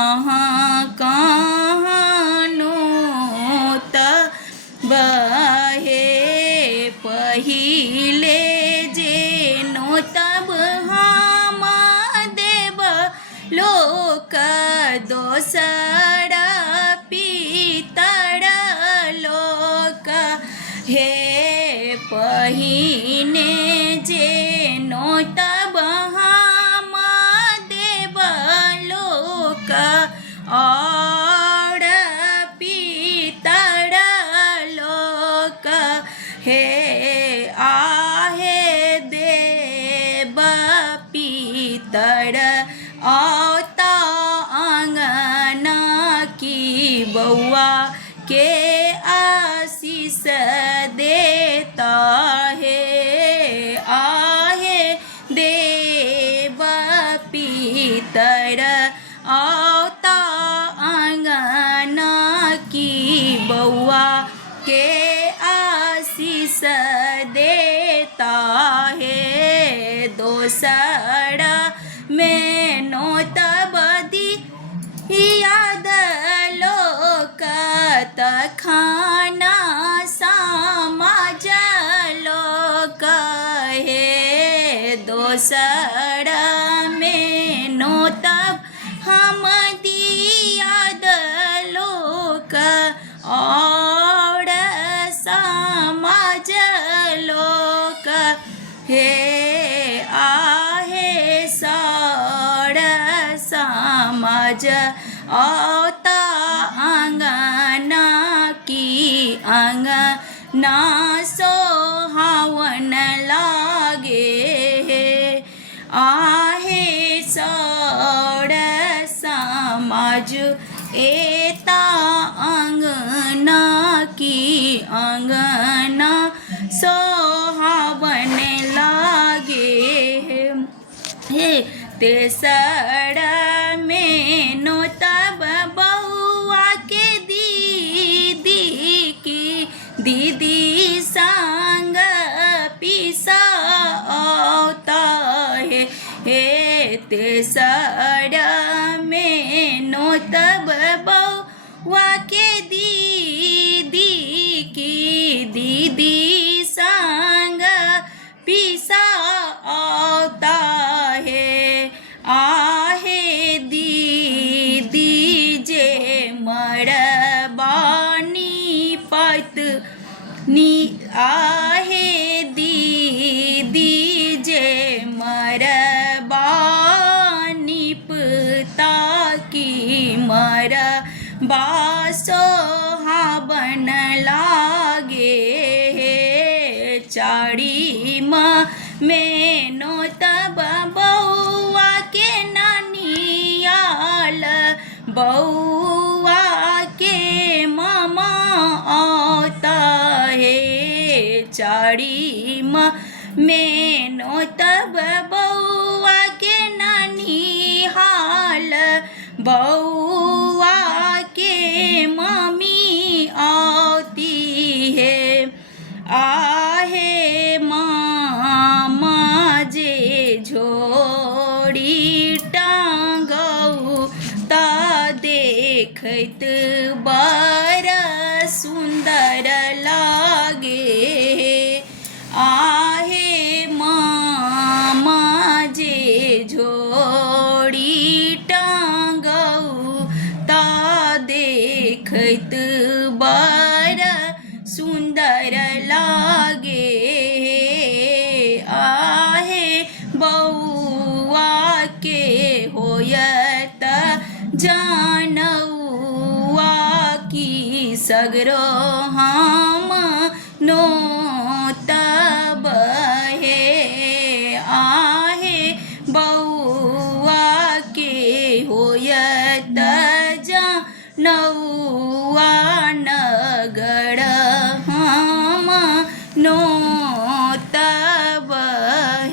कहाँ कहाँ नोत बहे पहिले जे नोतब हम देव लोक दोसर पितर लोक हे पहिने जे नोतब हम देव लोक और पितर लोक हे आहे देव पितर औता आंगना की बउआ के आशीष देता है आहे देव पितर औता आंगना की बउआ के आशीष देता है दोसर में नोतब याद लोक तखाना समाज लोक हे दोसर में नोतब हम याद लोक और समाज लोक हे आहे सौर समाज औता आंगना की आंगना सोहावन लागे आहे सौर समाज एता आंगना की आंगना सोहावन लागे हे तेसर में नोतब बउआ के दीदी की दीदी संग पिसा औता है हे तेसर में नोतब बउआ के दीदी की दीदी संग पिसा औता है आहे दीदी जे मरबानी पत्नी आहे दीदी जे मरबानी पिता की मरबा सोहावन लागे चाड़ी में नोतब बउआ के नानियाल बउआ के मामा औता है चाड़ी में नोतब बउआ के नानी हाल बउआ के मम्मी आती है आहे मामा जे झोड़ी टांगऊ ता देखत बड़ा सुंदर लागे आहे मामा जे झोड़ी टांगऊ ता देखत बड़ा सुंदर लागे आहे बउआ के होयत जानौआ की सगरो हम नोतब है आहे बउआ के होयत जानौआ